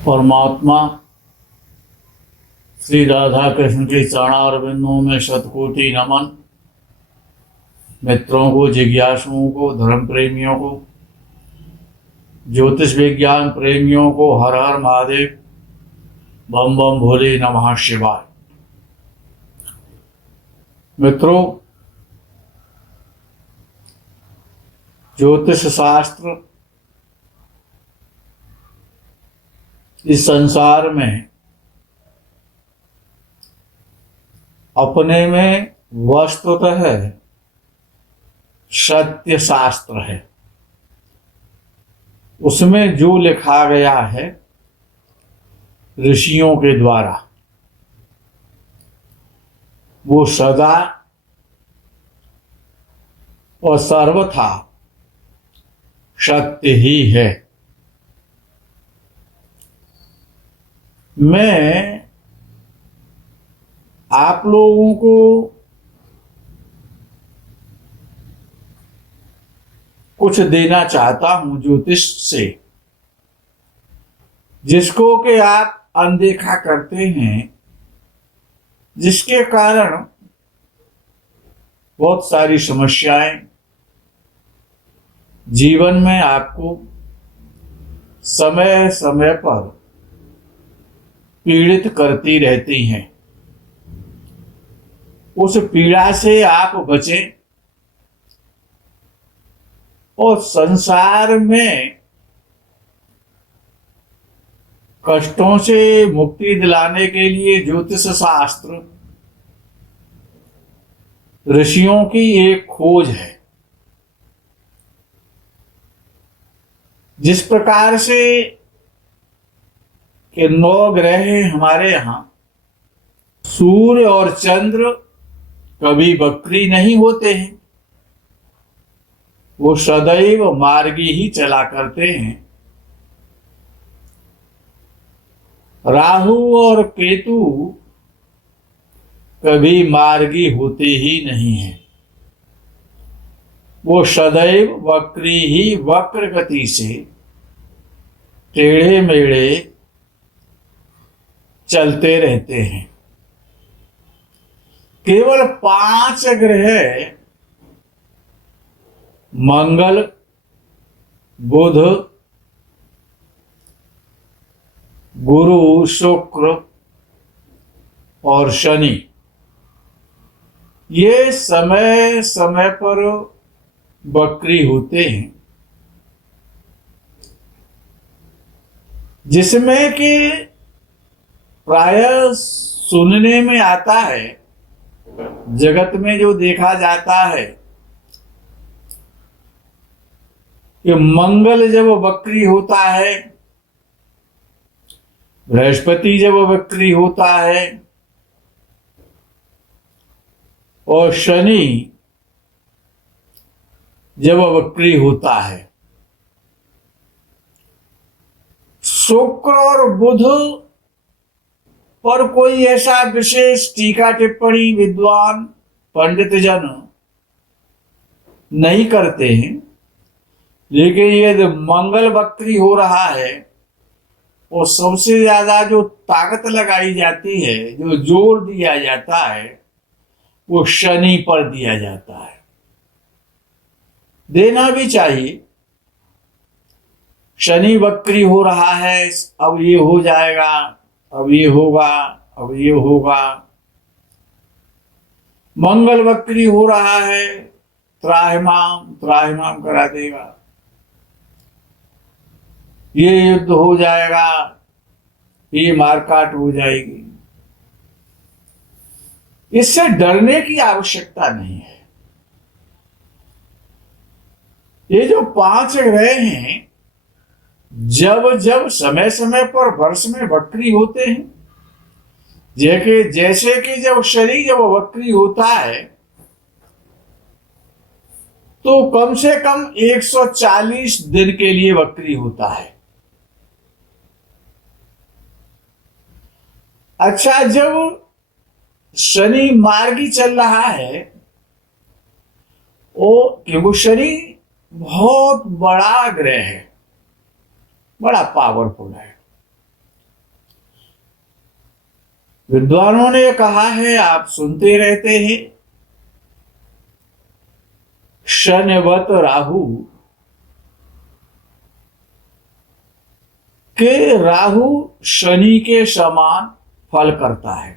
परमात्मा श्री राधा कृष्ण के चरणारविंदों में शतकोटि नमन। मित्रों को, जिज्ञासुओं को, धर्म प्रेमियों को, ज्योतिष विज्ञान प्रेमियों को हर हर महादेव, बम बम भोले, नमः शिवाय। मित्रों, ज्योतिष शास्त्र इस संसार में अपने में वस्तुतः सत्य शास्त्र है। उसमें जो लिखा गया है ऋषियों के द्वारा, वो सदा और सर्वथा सत्य ही है। मैं आप लोगों को कुछ देना चाहता हूं ज्योतिष से, जिसको कि आप अनदेखा करते हैं, जिसके कारण बहुत सारी समस्याएं जीवन में आपको समय समय पर पीड़ित करती रहती हैं। उस पीड़ा से आप बचें और संसार में कष्टों से मुक्ति दिलाने के लिए ज्योतिष शास्त्र ऋषियों की एक खोज है। जिस प्रकार से कि 9 ग्रह हमारे यहां, सूर्य और चंद्र कभी वक्री नहीं होते हैं, वो सदैव मार्गी ही चला करते हैं। राहु और केतु कभी मार्गी होते ही नहीं हैं, वो सदैव वक्री ही वक्र गति से टेढ़े मेढ़े चलते रहते हैं। केवल 5 ग्रह मंगल, बुध, गुरु, शुक्र और शनि, ये समय समय पर वक्री होते हैं, जिसमें कि प्रायः सुनने में आता है, जगत में जो देखा जाता है कि मंगल जब वक्री होता है, बृहस्पति जब वक्री होता है और शनि जब वक्री होता है, शुक्र और बुध पर कोई ऐसा विशेष टीका टिप्पणी विद्वान पंडित जन नहीं करते हैं। लेकिन यदि मंगल वक्री हो रहा है और सबसे ज्यादा जो ताकत लगाई जाती है, जो जोर दिया जाता है, वो शनि पर दिया जाता है। देना भी चाहिए। शनि वक्री हो रहा है, अब ये हो जाएगा, अब ये होगा, अब ये होगा। मंगल वक्री हो रहा है, त्राहिमाम त्राहिमाम करा देगा, ये युद्ध हो जाएगा, ये मारकाट हो जाएगी। इससे डरने की आवश्यकता नहीं है। ये जो 5 ग्रह हैं, जब जब समय समय पर वर्ष में वक्री होते हैं, जैसे कि जब शनि जब वक्री होता है तो कम से कम 140 दिन के लिए वक्री होता है। अच्छा, जब शनि मार्गी चल रहा है, वो शनि बहुत बड़ा ग्रह है, बड़ा पावरफुल है। विद्वानों ने कहा है, आप सुनते रहते हैं, शनिवत राहु, के राहु शनि के समान फल करता है।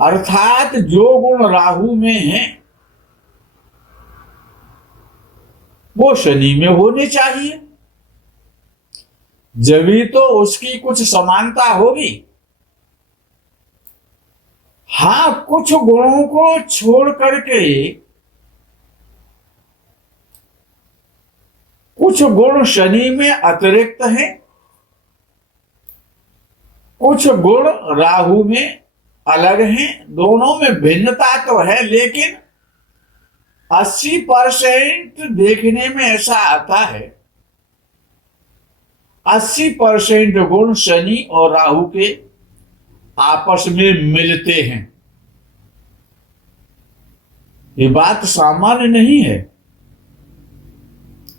अर्थात जो गुण राहु में है वो शनि में होने चाहिए, जभी तो उसकी कुछ समानता होगी। हाँ, कुछ गुणों को छोड़ करके कुछ गुण शनि में अतिरिक्त हैं, कुछ गुण राहु में अलग हैं, दोनों में भिन्नता तो है, लेकिन 80% देखने में ऐसा आता है, 80% गुण शनि और राहु के आपस में मिलते हैं। ये बात सामान्य नहीं है,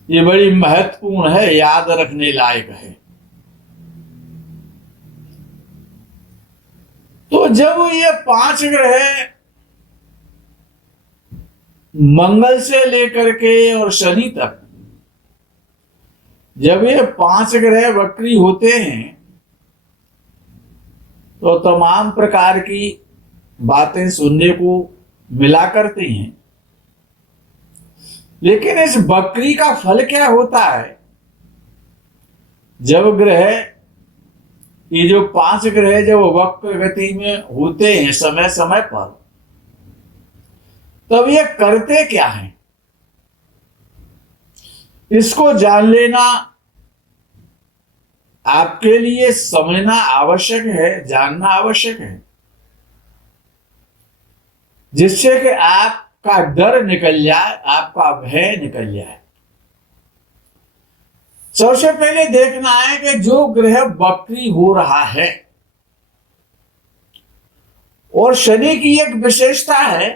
ये बड़ी महत्वपूर्ण है, याद रखने लायक है। तो जब ये 5 ग्रह मंगल से लेकर के और शनि तक, जब ये 5 ग्रह वक्री होते हैं तो तमाम प्रकार की बातें सुनने को मिला करती हैं। लेकिन इस वक्री का फल क्या होता है? जब ग्रह, ये जो 5 ग्रह जब वक्र गति में होते हैं समय समय पर, तब ये करते क्या हैं, इसको जान लेना आपके लिए समझना आवश्यक है, जानना आवश्यक है, जिससे कि आपका डर निकल जाए, आपका भय निकल जाए। सबसे पहले देखना है कि जो ग्रह वक्री हो रहा है, और शनि की एक विशेषता है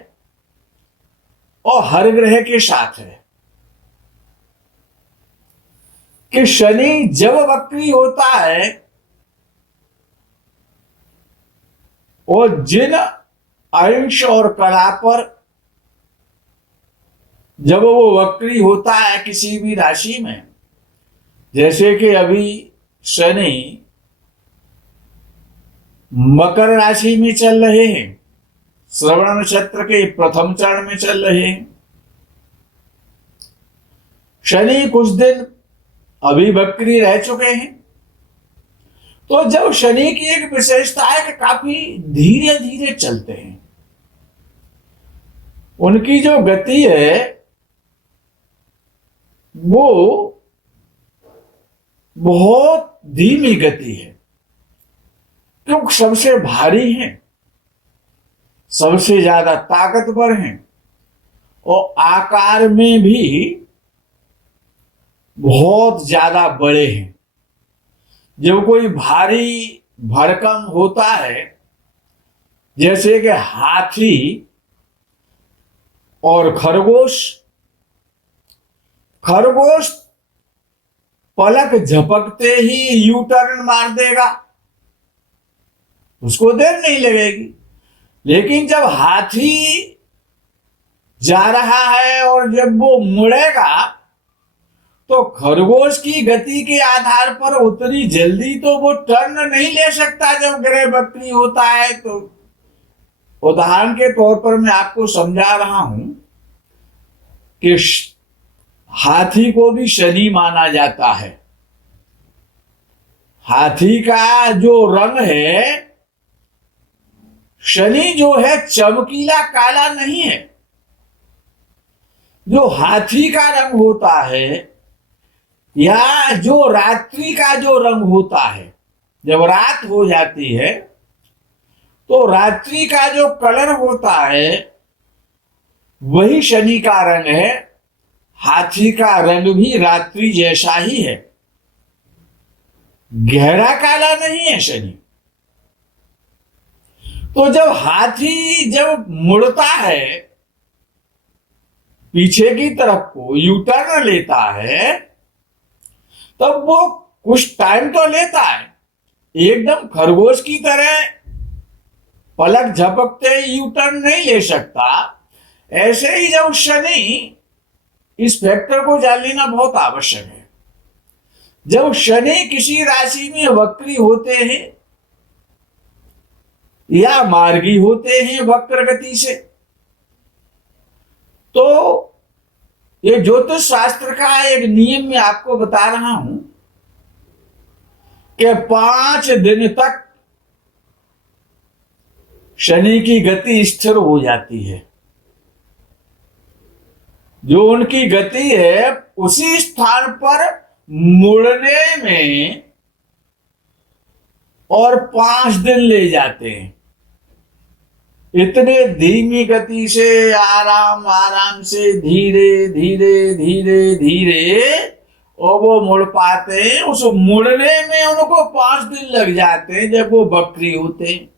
और हर ग्रह के साथ है कि शनि जब वक्री होता है और जिन अंश और कला पर जब वो वक्री होता है किसी भी राशि में, जैसे कि अभी शनि मकर राशि में चल रहे हैं, श्रवण नक्षत्र के प्रथम चरण में चल रहे हैं। शनि कुछ दिन अभी वक्री रह चुके हैं। तो जब शनि की एक विशेषता है कि काफी धीरे धीरे चलते हैं, उनकी जो गति है वो बहुत धीमी गति है, क्योंकि सबसे भारी हैं, सबसे ज्यादा ताकतवर हैं और आकार में भी बहुत ज्यादा बड़े हैं। जब कोई भारी भरकम होता है, जैसे कि हाथी और खरगोश, खरगोश पलक झपकते ही यू टर्न मार देगा, उसको देर नहीं लगेगी। लेकिन जब हाथी जा रहा है और जब वो मुड़ेगा तो खरगोश की गति के आधार पर उतनी जल्दी तो वो टर्न नहीं ले सकता जब ग्रह वक्री होता है। तो उदाहरण के तौर पर मैं आपको समझा रहा हूं कि हाथी को भी शनि माना जाता है। हाथी का जो रंग है, शनि जो है चमकीला काला नहीं है। जो हाथी का रंग होता है या जो रात्रि का जो रंग होता है, जब रात हो जाती है तो रात्रि का जो कलर होता है वही शनि का रंग है। हाथी का रंग भी रात्रि जैसा ही है, गहरा काला नहीं है शनि। तो जब हाथी जब मुड़ता है पीछे की तरफ को, यू टर्न लेता है, तब वो कुछ टाइम तो लेता है, एकदम खरगोश की तरह पलक झपकते यू टर्न नहीं ले सकता, ऐसे ही जब शनि, इस फैक्टर को जान लेना बहुत आवश्यक है। जब शनि किसी राशि में वक्री होते हैं या मार्गी होते हैं वक्र गति से, तो ये ज्योतिष शास्त्र का एक नियम मैं आपको बता रहा हूं कि 5 दिन तक शनि की गति स्थिर हो जाती है। जो उनकी गति है उसी स्थान पर मुड़ने में और 5 दिन ले जाते हैं। इतने धीमी गति से आराम आराम से धीरे धीरे धीरे धीरे और वो मुड़ पाते हैं। उस मुड़ने में उनको 5 दिन लग जाते हैं जब वो वक्री होते हैं।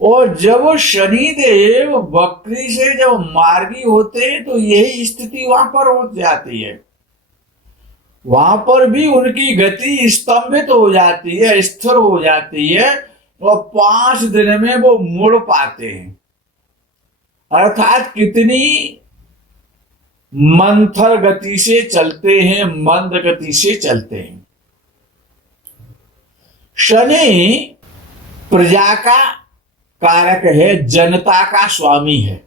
और जब शनिदेव वक्री से जब मार्गी होते हैं तो यही स्थिति वहां पर हो जाती है। वहां पर भी उनकी गति स्तंभित हो जाती है, स्थिर हो जाती है और 5 दिन में वो मुड़ पाते हैं। अर्थात कितनी मंथर गति से चलते हैं, मंद गति से चलते हैं। शनि प्रजा का कारक है, जनता का स्वामी है।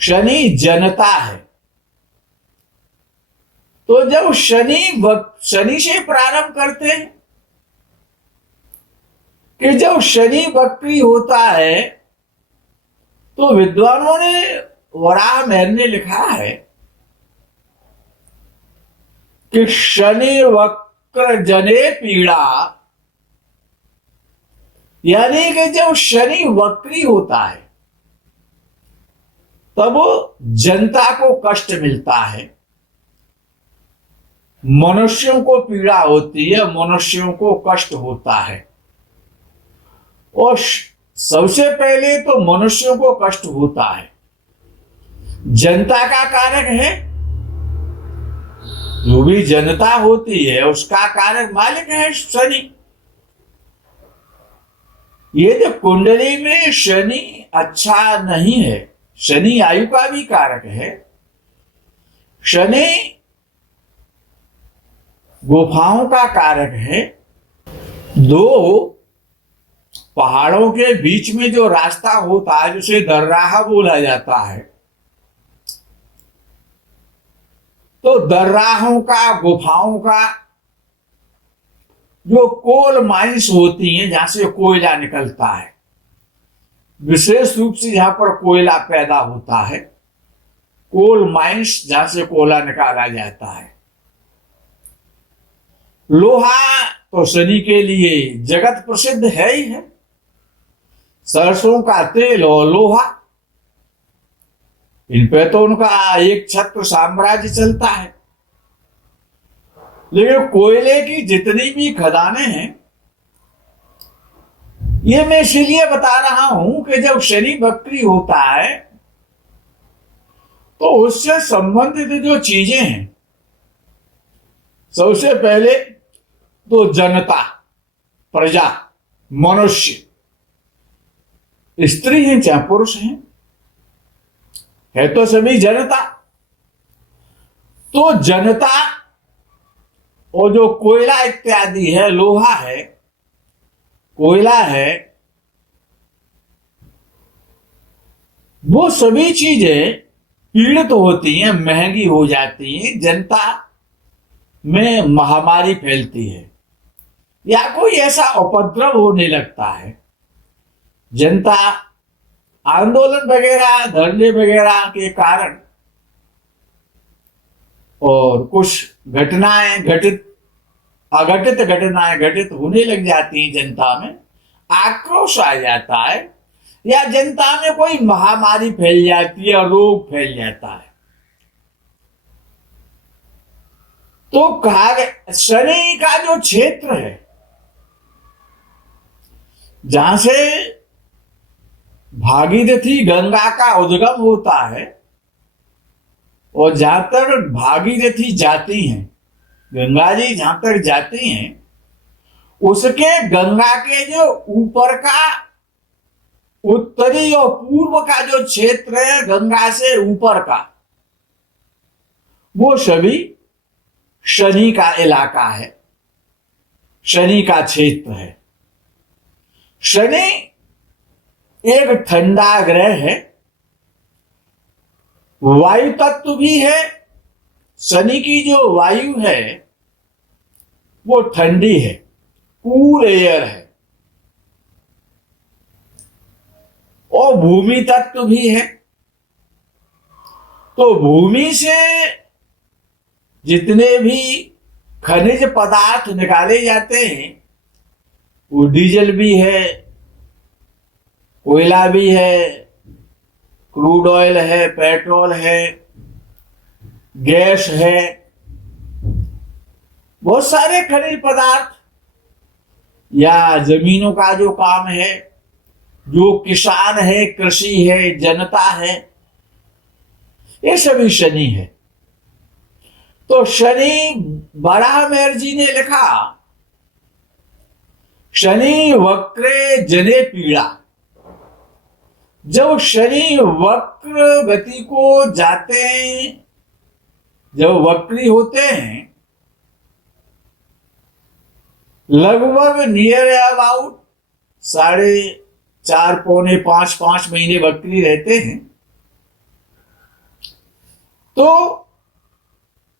शनि जनता है। तो जब शनि से प्रारंभ करते हैं कि जब शनि वक्री होता है तो विद्वानों ने, वराह महर ने लिखा है कि शनि वक्र जने पीड़ा, यानी कि जब शनि वक्री होता है तब जनता को कष्ट मिलता है, मनुष्यों को पीड़ा होती है, मनुष्यों को कष्ट होता है। और सबसे पहले तो मनुष्यों को कष्ट होता है, जनता का कारक है। जो भी जनता होती है उसका कारक मालिक है शनि। ये जो कुंडली में शनि अच्छा नहीं है, शनि आयु का भी कारक है। शनि गुफाओं का कारक है। 2 पहाड़ों के बीच में जो रास्ता होता है जिसे दर्राहा बोला जाता है, तो दर्राहों का, गुफाओं का, जो कोल माइंस होती हैं जहां से कोयला निकलता है, विशेष रूप से जहां पर कोयला पैदा होता है, कोल माइंस जहां से कोयला निकाला जाता है। लोहा तो शनि के लिए जगत प्रसिद्ध है ही है। सरसों का तेल और लोहा, इन पे तो उनका एक छत्र साम्राज्य चलता है। लेकिन कोयले की जितनी भी खदानें हैं, ये मैं इसलिए बता रहा हूं कि जब शनि वक्री होता है तो उससे संबंधित जो चीजें हैं, सबसे पहले तो जनता, प्रजा, मनुष्य, स्त्री हैं चाहे पुरुष हैं, है तो सभी जनता। तो जनता और जो कोयला इत्यादि है, लोहा है, कोयला है, वो सभी चीजें पीड़ित होती हैं, महंगी हो जाती हैं, जनता में महामारी फैलती है या कोई ऐसा उपद्रव होने लगता है। जनता आंदोलन वगैरह, धरने वगैरह के कारण और कुछ घटनाएं अघटित घटनाएं घटित होने लग जाती हैं, जनता में आक्रोश आ जाता है या जनता में कोई महामारी फैल जाती है, रोग फैल जाता है। तो कहा गया शनि का जो क्षेत्र है जहां से भागीरथी गंगा का उद्गम होता है और जहां तक भागीरथी जाती हैं, गंगा जी जहां तक जाती हैं, उसके गंगा के जो ऊपर का उत्तरी और पूर्व का जो क्षेत्र है, गंगा से ऊपर का, वो सभी शनि का इलाका है, शनि का क्षेत्र है। शनि एक ठंडा ग्रह है, वायु तत्व भी है। शनि की जो वायु है वो ठंडी है, कूल एयर है, और भूमि तत्व भी है। तो भूमि से जितने भी खनिज पदार्थ निकाले जाते हैं, वो डीजल भी है, कोयला भी है, क्रूड ऑयल है, पेट्रोल है, गैस है, बहुत सारे खनिज पदार्थ, या जमीनों का जो काम है, जो किसान है, कृषि है, जनता है, ये सभी शनि है। तो शनि, बराहमिहिर जी ने लिखा, शनि वक्रे जने पीड़ा। जब शनि वक्र गति को जाते हैं, जब वक्री होते हैं, लगभग नियर अबाउट 4.5 पौने 5 महीने वक्री रहते हैं, तो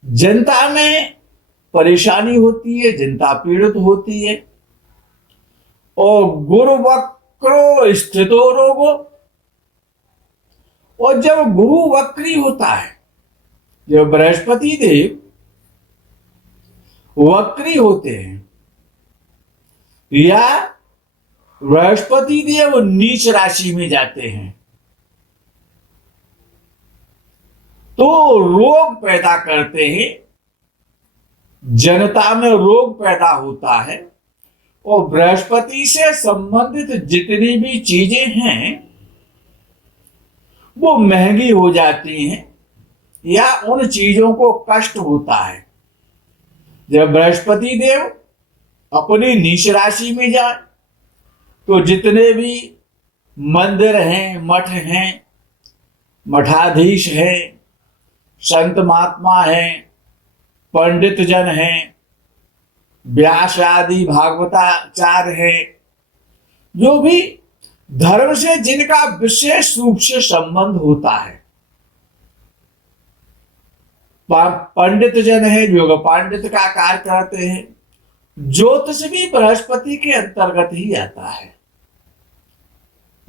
जनता में परेशानी होती है, जनता पीड़ित होती है। और गुरु वक्रो स्थितो रोगो, और जब गुरु वक्री होता है, जब बृहस्पति देव वक्री होते हैं, या बृहस्पति देव नीच राशि में जाते हैं, तो रोग पैदा करते हैं, जनता में रोग पैदा होता है। और बृहस्पति से संबंधित जितनी भी चीजें हैं वो महंगी हो जाती हैं, या उन चीजों को कष्ट होता है। जब बृहस्पति देव अपनी नीच राशि में जाए, तो जितने भी मंदिर हैं, मठ हैं, मठाधीश हैं, संत महात्मा हैं, पंडित जन हैं, व्यास आदि भागवताचार्य हैं, जो भी धर्म से जिनका विशेष रूप से संबंध होता है, पंडित जन है, जो पंडित का कार्य करते हैं, ज्योतिष भी बृहस्पति के अंतर्गत ही आता है,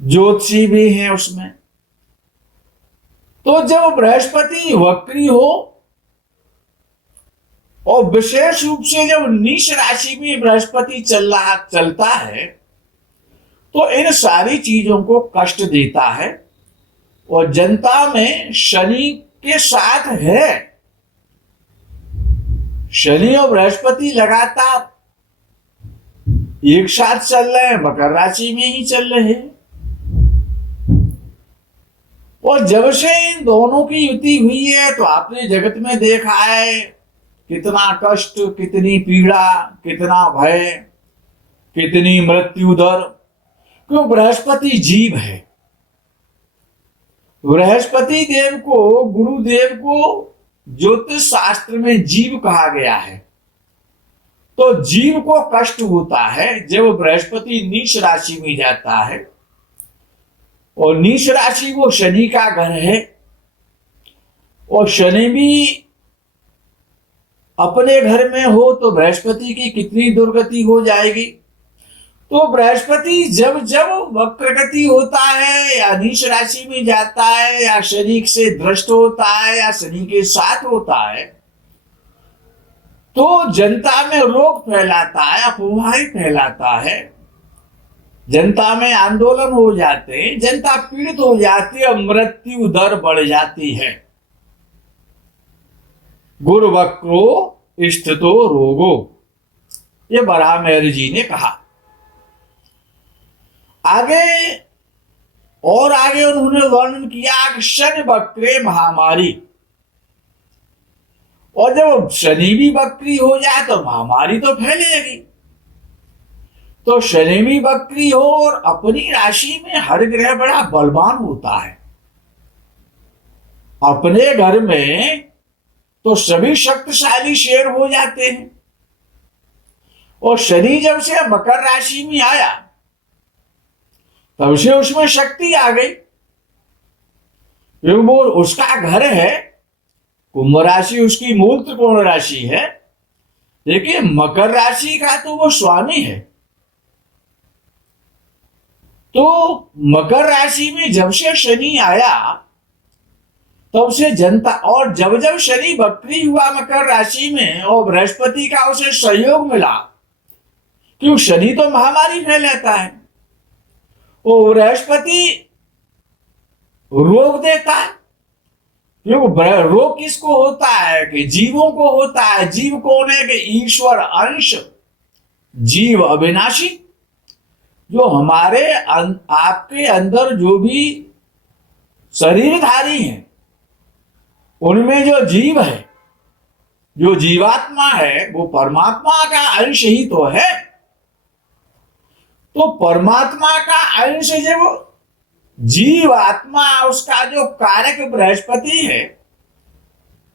ज्योतिषी भी हैं उसमें। तो जब बृहस्पति वक्री हो, और विशेष रूप से जब नीच राशि में बृहस्पति चलता है, तो इन सारी चीजों को कष्ट देता है। और जनता में शनि के साथ है, शनि और बृहस्पति लगातार एक साथ चल रहे हैं, मकर राशि में ही चल रहे हैं। और जब से इन दोनों की युति हुई है, तो आपने जगत में देखा है कितना कष्ट, कितनी पीड़ा, कितना भय, कितनी मृत्यु दर। क्यों? बृहस्पति जीव है। बृहस्पति देव को, गुरुदेव को ज्योतिष शास्त्र में जीव कहा गया है। तो जीव को कष्ट होता है जब बृहस्पति नीच राशि में जाता है, और नीच राशि वो शनि का घर है, और शनि भी अपने घर में हो तो बृहस्पति की कितनी दुर्गति हो जाएगी। तो बृहस्पति जब जब वक्रगति होता है, या नीच राशि में जाता है, या शनि से भ्रष्ट होता है, या शनि के साथ होता है, तो जनता में रोग फैलाता है, अफवाहें फैलाता है, जनता में आंदोलन हो जाते हैं, जनता पीड़ित हो जाती है, मृत्यु दर बढ़ जाती है। गुरु वक्रो स्थितो रोगो, ये बराहमिहिर जी ने कहा। आगे उन्होंने वर्णन किया कि शनि वक्रे महामारी, और जब शनि भी वक्री हो जाए तो महामारी तो फैलेगी। तो शनि भी वक्री हो और अपनी राशि में हर ग्रह बड़ा बलवान होता है, अपने घर में तो सभी शक्तिशाली शेर हो जाते हैं। और शनि जब से मकर राशि में आया तब से उसमें शक्ति आ गई, क्योंकि वो उसका घर है। कुंभ राशि उसकी मूल त्रिकोण राशि है, लेकिन मकर राशि का तो वो स्वामी है। तो मकर राशि में जब से शनि आया तब से जनता, और जब जब शनि वक्री हुआ मकर राशि में और बृहस्पति का उसे सहयोग मिला, क्यों शनि तो महामारी फैलाता है, वो बृहस्पति रोग देता है। क्यों रोग किसको होता है कि जीवों को होता है। जीव कौन है कि ईश्वर अंश जीव अविनाशी। जो हमारे आपके अंदर जो भी शरीरधारी हैं उनमें जो जीव है, जो जीवात्मा है, वो परमात्मा का अंश ही तो है। तो परमात्मा का अंश जब जीव आत्मा, उसका जो कारक बृहस्पति है,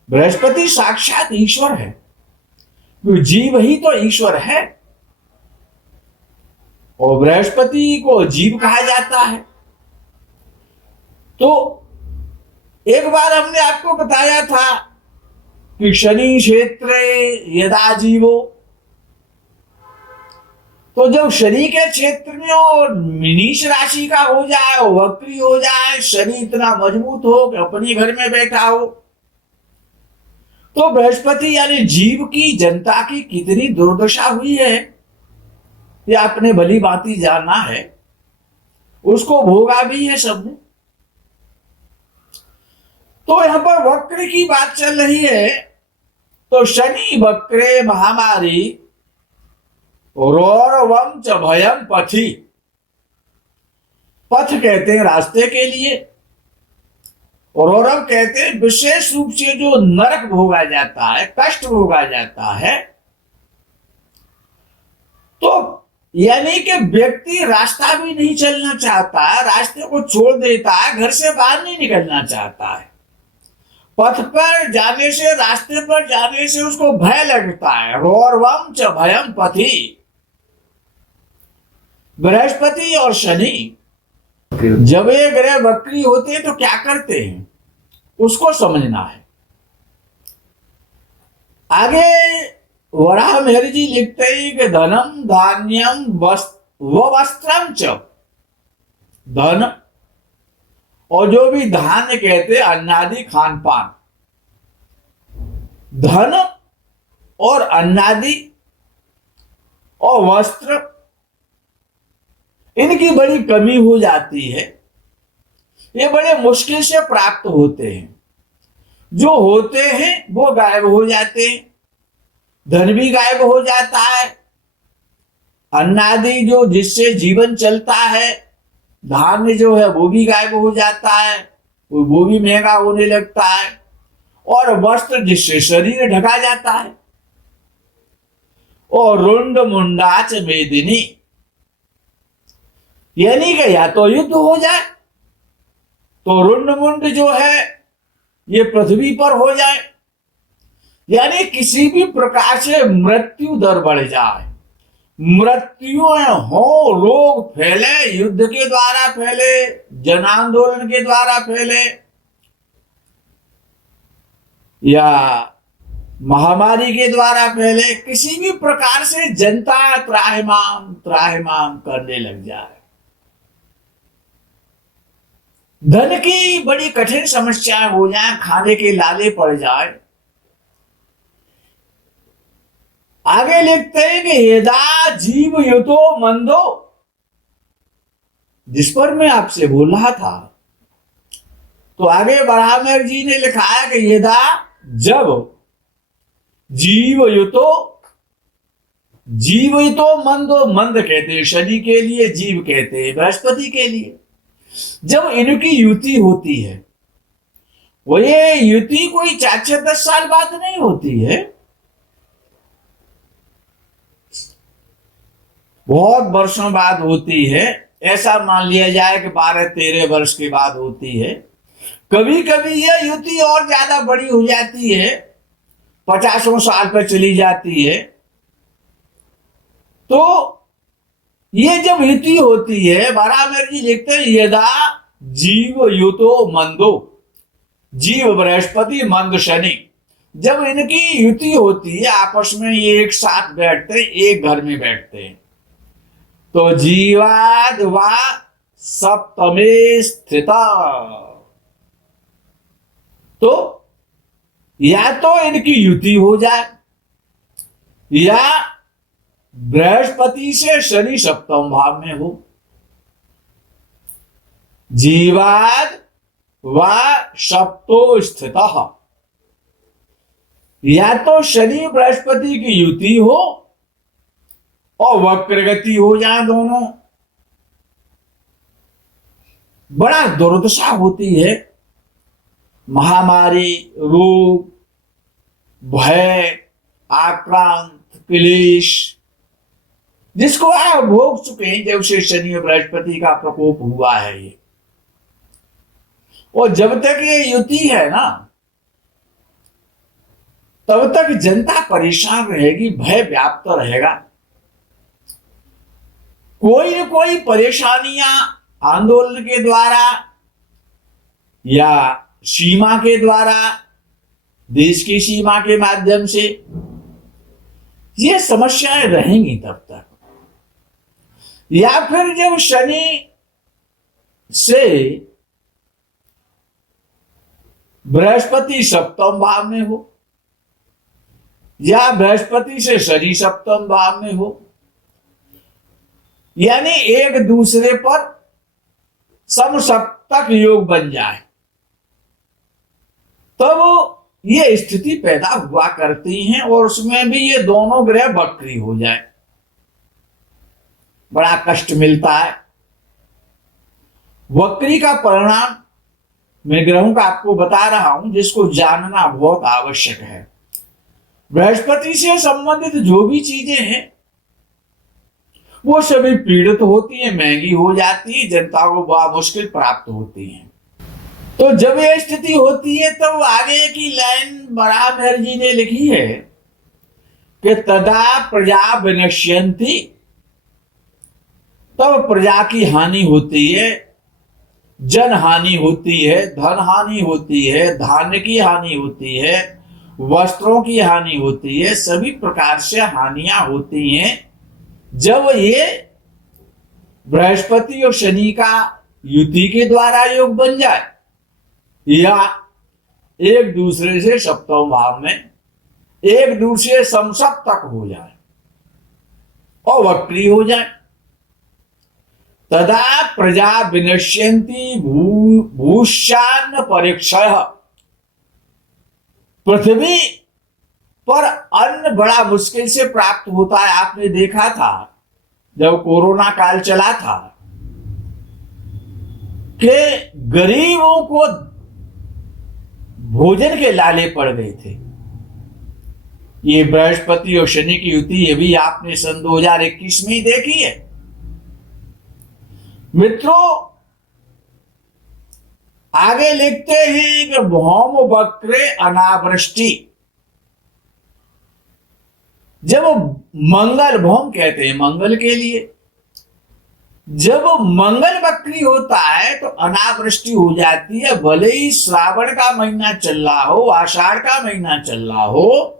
बृहस्पति साक्षात ईश्वर है, जीव ही तो ईश्वर है। और बृहस्पति को जीव कहा जाता है। तो एक बार हमने आपको बताया था कि शनि क्षेत्रे यदा जीवो, तो जब शनि के क्षेत्र में और नीच राशि का हो जाए और वक्री हो जाए, शनि इतना मजबूत हो कि अपने घर में बैठा हो, तो बृहस्पति यानी जीव की, जनता की कितनी दुर्दशा हुई है ये आपने भली भांति जाना है, उसको भोगा भी है सबने। तो यहां पर वक्र की बात चल रही है। तो शनि वक्रे महामारी रौरवम च भयम पथि। पथ कहते हैं रास्ते के लिए, रौरव कहते हैं विशेष रूप से जो नरक भोगा जाता है, कष्ट भोगा जाता है। तो यानी कि व्यक्ति रास्ता भी नहीं चलना चाहता है, रास्ते को छोड़ देता है, घर से बाहर नहीं निकलना चाहता है। पथ पर जाने से, रास्ते पर जाने से उसको भय लगता है। रौरवम च भयम पथि। बृहस्पति और शनि जब ये ग्रह वक्री होते हैं तो क्या करते हैं उसको समझना है। आगे वराह मेहर जी लिखते हैं कि धनम धान्यम वस्त्रम च। धन और जो भी धान्य कहते हैं अन्नादि खान पान, धन और अन्नादि और वस्त्र, इनकी बड़ी कमी हो जाती है। ये बड़े मुश्किल से प्राप्त होते हैं, जो होते हैं वो गायब हो जाते हैं। धन भी गायब हो जाता है, अन्नादि जो जिससे जीवन चलता है, धान्य जो है वो भी गायब हो जाता है, वो भी महंगा होने लगता है। और वस्त्र जिससे शरीर ढका जाता है। और रुंड मुंडाच मेदिनी, यानी कि या तो युद्ध हो जाए, तो रुंड मुंड जो है ये पृथ्वी पर हो जाए, यानी किसी भी प्रकार से मृत्यु दर बढ़ जाए, मृत्युएं हो, रोग फैले, युद्ध के द्वारा फैले, जन आंदोलन के द्वारा फैले, या महामारी के द्वारा फैले, किसी भी प्रकार से जनता त्राहिमाम त्राहिमाम करने लग जाए। धन की बड़ी कठिन समस्याएं हो जाए, खाने के लाले पड़ जाए। आगे लिखते हैं कि यदा जीव युतो मंदो, जिस पर मैं आपसे बोल रहा था। तो आगे बराहमेर जी ने लिखा है कि यदा, जब जीव युतो मंदो, मंद कहते हैं शनि के लिए, जीव कहते हैं बृहस्पति के लिए। जब इनकी युति होती है, वो ये युति कोई 4-10 साल बाद नहीं होती है। बहुत वर्षों बाद होती है, ऐसा मान लिया जाए कि 12-13 वर्ष के बाद होती है। कभी कभी यह युति और ज्यादा बड़ी हो जाती है, 50 साल पर चली जाती है। तो ये जब युति होती है, बराबर जी लिखते हैं यदा जीव युतो मंदो, जीव बृहस्पति मंद शनि। जब इनकी युति होती है, आपस में ये एक साथ बैठते हैं, एक घर में बैठते हैं, तो जीवाद वा सप्तमे स्थिता, तो या तो इनकी युति हो जाए, या बृहस्पति से शनि सप्तम भाव में हो। जीवाद वा सप्तो स्थितः, या तो शनि बृहस्पति की युति हो और वक्रगति हो जाए दोनों। बड़ा दुर्दशा होती है, महामारी, रोग, भय, आक्रांत, क्लेश, जिसको आप भोग चुके हैं जब से शनि और बृहस्पति का प्रकोप हुआ है ये। और जब तक ये युति है ना, तब तक जनता परेशान रहेगी, भय व्याप्त रहेगा। कोई न कोई परेशानियां आंदोलन के द्वारा या सीमा के द्वारा, देश की सीमा के माध्यम से ये समस्याएं रहेंगी तब तक। या फिर जब शनि से बृहस्पति सप्तम भाव में हो, या बृहस्पति से शनि सप्तम भाव में हो, यानी एक दूसरे पर समसप्तक योग बन जाए, तब ये स्थिति पैदा हुआ करती हैं। और उसमें भी ये दोनों ग्रह वक्री हो जाए, बड़ा कष्ट मिलता है। वक्री का परिणाम मैं ग्रहों का आपको बता रहा हूं, जिसको जानना बहुत आवश्यक है। बृहस्पति से संबंधित जो भी चीजें हैं वो सभी पीड़ित होती है, महंगी हो जाती है, जनता को बड़ा मुश्किल प्राप्त होती है। तो जब यह स्थिति होती है, तब तो आगे की लाइन बराबर जी ने लिखी है कि तदा प्रजा विनश्यन्ति, तब प्रजा की हानि होती है, जन हानि होती है, धन हानि होती है, धान्य की हानि होती है, वस्त्रों की हानि होती है, सभी प्रकार से हानियां होती हैं जब ये बृहस्पति और शनि का युति के द्वारा योग बन जाए, या एक दूसरे से सप्तम भाव में एक दूसरे समसप्तक हो जाए और वक्री हो जाए। तदा प्रजा विनश्यन्ति भूष्यान्न परीक्षय, पृथ्वी पर अन्न बड़ा मुश्किल से प्राप्त होता है। आपने देखा था जब कोरोना काल चला था कि गरीबों को भोजन के लाले पड़ गए थे। ये बृहस्पति और शनि की युति ये भी आपने सन 2021 में ही देखी है। मित्रों, आगे लिखते हैं कि भौम वक्रे अनावृष्टि, जब मंगल, भौम कहते हैं मंगल के लिए, जब मंगल वक्री होता है तो अनावृष्टि हो जाती है। भले ही श्रावण का महीना चल रहा हो, आषाढ़ का महीना चल रहा हो,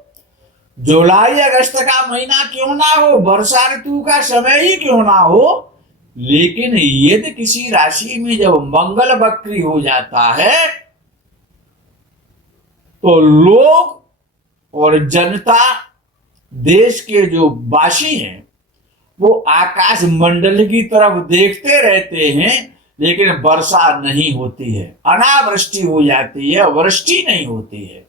जुलाई अगस्त का महीना क्यों ना हो, वर्षा ऋतु का समय ही क्यों ना हो, लेकिन यदि किसी राशि में जब मंगल वक्री हो जाता है तो लोग और जनता, देश के जो वासी हैं, वो आकाश मंडल की तरफ देखते रहते हैं, लेकिन वर्षा नहीं होती है, अनावृष्टि हो जाती है, वृष्टि नहीं होती है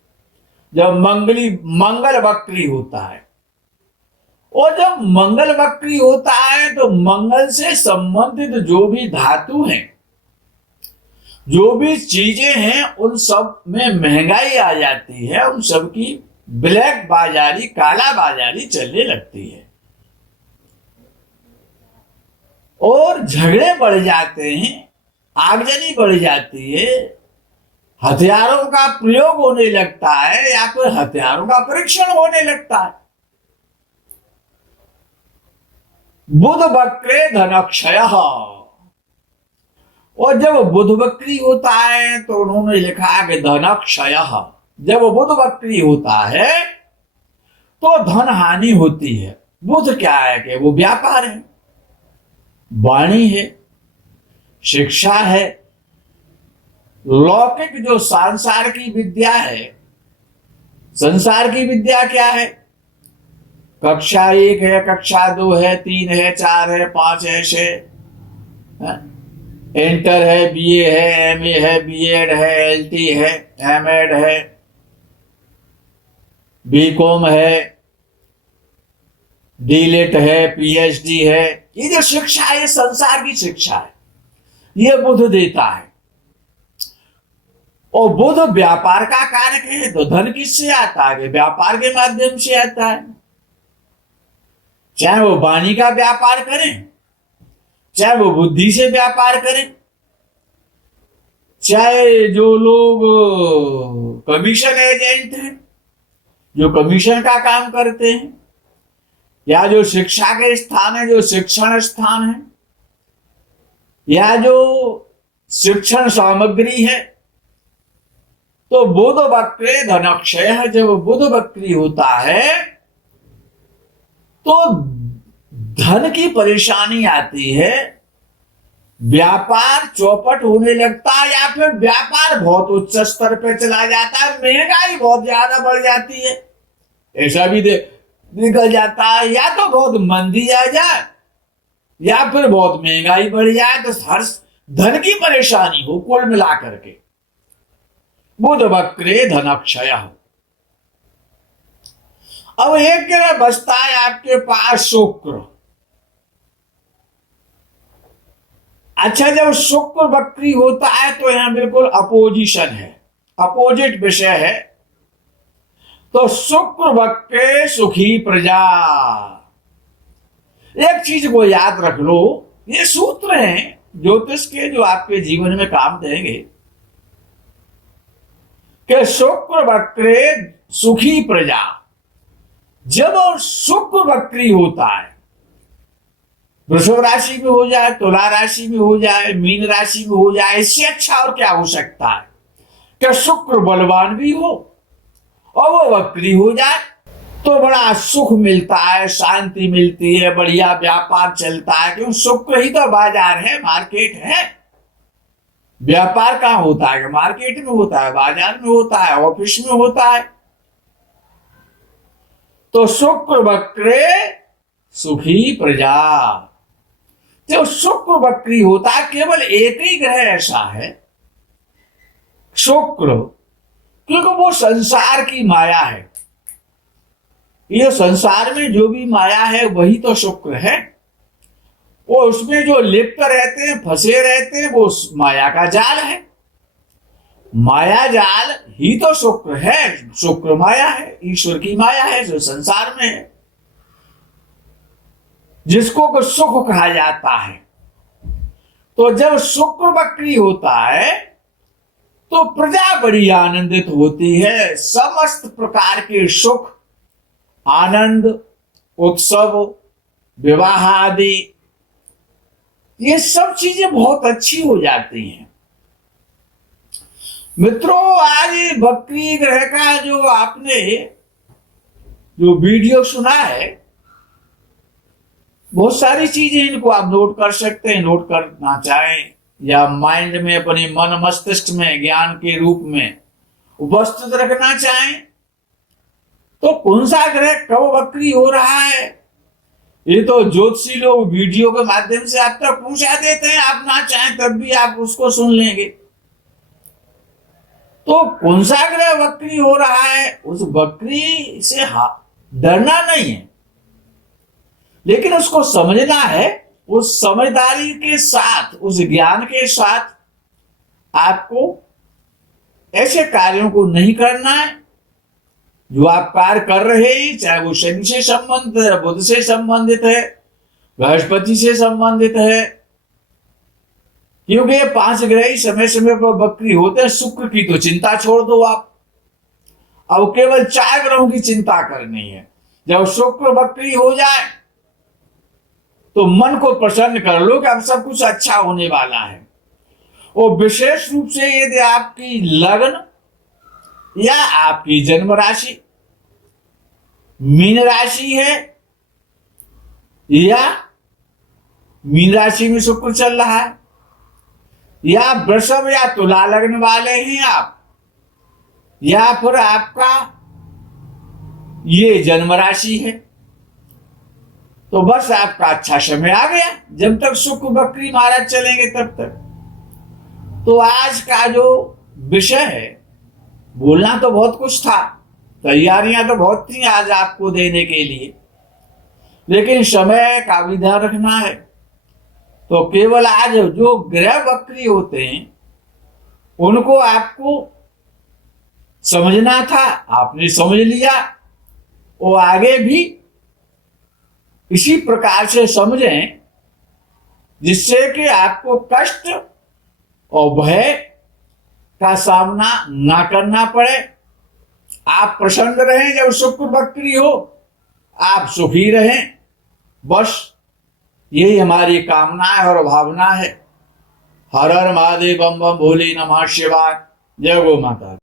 जब मंगल वक्री होता है। और जब मंगल वक्री होता है तो मंगल से संबंधित जो भी धातु हैं, जो भी चीजें हैं, उन सब में महंगाई आ जाती है, उन सब की ब्लैक बाजारी, काला बाजारी चलने लगती है। और झगड़े बढ़ जाते हैं, आगजनी बढ़ जाती है, हथियारों का प्रयोग होने लगता है या फिर हथियारों का परीक्षण होने लगता है। बुध वक्रे धनक्षय, और जब बुध वक्री होता है तो उन्होंने लिखा कि धनक्षय, जब बुध वक्री होता है तो धन हानि होती है। बुध क्या है कि वो व्यापार है, वाणी है, शिक्षा है, लौकिक जो संसार की विद्या है। संसार की विद्या क्या है? कक्षा 1 है, कक्षा 2 है, 3 है, 4 है, 5 है, 6 इंटर है, बीए है, एमए है, बीएड है, एलटी है, एमएड है, बीकॉम है, डीलिट है, पीएचडी है। ये जो शिक्षा है, संसार की शिक्षा है, ये बुध देता है। और बुध व्यापार का कारक है, तो धन किससे आता है? व्यापार के माध्यम से आता है। चाहे वो वाणी का व्यापार करें, चाहे वो बुद्धि से व्यापार करें, चाहे जो लोग कमीशन एजेंट हैं, जो कमीशन का काम करते हैं, या जो शिक्षा के स्थान है, जो शिक्षण स्थान है, या जो शिक्षण सामग्री है। तो बुध वक्रे धनक्षय, जब बुध वक्री होता है तो धन की परेशानी आती है, व्यापार चौपट होने लगता है, या फिर व्यापार बहुत उच्च स्तर पे चला जाता है, महंगाई बहुत ज्यादा बढ़ जाती है। ऐसा भी निकल जाता है, या तो बहुत मंदी आ जाए या फिर बहुत महंगाई बढ़ जाए, तो हर धन की परेशानी हो कुल मिला करके। बुध वक्रे धनक्षय। अब एक ग्रह बचता है आपके पास शुक्र। अच्छा, जब शुक्र वक्री होता है तो यहां बिल्कुल अपोजिशन है, अपोजिट विषय है। तो शुक्र वक्रे सुखी प्रजा। एक चीज को याद रख लो, ये सूत्र हैं ज्योतिष के जो आपके जीवन में काम देंगे कि शुक्र वक्रे सुखी प्रजा। जब शुक्र वक्री होता है, वृषभ राशि में हो जाए, तुला राशि में हो जाए, मीन राशि में हो जाए, इससे अच्छा और क्या हो सकता है कि शुक्र बलवान भी हो और वो वक्री हो जाए तो बड़ा सुख मिलता है, शांति मिलती है, बढ़िया व्यापार चलता है। क्यों? शुक्र ही तो बाजार है, मार्केट है। व्यापार कहाँ होता है? मार्केट में होता है, बाजार में होता है, ऑफिस में होता है। तो शुक्र वक्रे सुखी प्रजा। जो शुक्र वक्री होता है, केवल एक ही ग्रह ऐसा है शुक्र, क्योंकि वो संसार की माया है। ये संसार में जो भी माया है वही तो शुक्र है। वो उसमें जो लिप्त रहते हैं, फंसे रहते हैं, वो माया का जाल है। माया जाल ही तो शुक्र है। शुक्र माया है, ईश्वर की माया है जो संसार में है, जिसको को सुख कहा जाता है। तो जब शुक्र वक्री होता है तो प्रजा बड़ी आनंदित होती है। समस्त प्रकार के सुख, आनंद, उत्सव, विवाह आदि, ये सब चीजें बहुत अच्छी हो जाती हैं। मित्रों, आज वक्री ग्रह का जो आपने जो वीडियो सुना है, बहुत सारी चीजें इनको आप नोट कर सकते हैं। नोट करना चाहें या माइंड में, अपने मन मस्तिष्क में ज्ञान के रूप में उपस्थित रखना चाहें, तो कौन सा ग्रह कब वक्री हो रहा है, ये तो ज्योतिषी लोग वीडियो के माध्यम से आप तक पहुंचा देते हैं। आप ना चाहें तब भी आप उसको सुन लेंगे। तो कौन सा ग्रह वक्री हो रहा है, उस वक्री से डरना नहीं है, लेकिन उसको समझना है। उस समझदारी के साथ, उस ज्ञान के साथ आपको ऐसे कार्यों को नहीं करना है जो आप कार्य कर रहे हैं, चाहे वो शनि से संबंधित है, बुध से संबंधित है, बृहस्पति से संबंधित है, क्योंकि ये 5 ग्रह ही समय समय पर वक्री होते हैं। शुक्र की तो चिंता छोड़ दो आप, अब केवल 4 ग्रहों की चिंता करनी है। जब शुक्र वक्री हो जाए तो मन को प्रसन्न कर लो कि अब सब कुछ अच्छा होने वाला है। और विशेष रूप से यदि आपकी लग्न या आपकी जन्म राशि मीन राशि है या मीन राशि में शुक्र चल रहा है, या वृषभ या तुला लग्न वाले हैं आप, या फिर आपका ये जन्म राशि है, तो बस आपका अच्छा समय आ गया। जब तक शुक्र बकरी महाराज चलेंगे तब तक। तो आज का जो विषय है, बोलना तो बहुत कुछ था, तैयारियां तो बहुत थी आज आपको देने के लिए, लेकिन समय का भी ध्यान रखना है। तो केवल आज जो ग्रह वक्री होते हैं उनको आपको समझना था, आपने समझ लिया। और आगे भी इसी प्रकार से समझें जिससे कि आपको कष्ट और भय का सामना ना करना पड़े। आप प्रसन्न रहें, जब शुक्र वक्री हो आप सुखी रहें, बस यही हमारी कामना है और भावना है। हर हर महादेव, बम बम भोले, नमः शिवाय। जय गौ माता।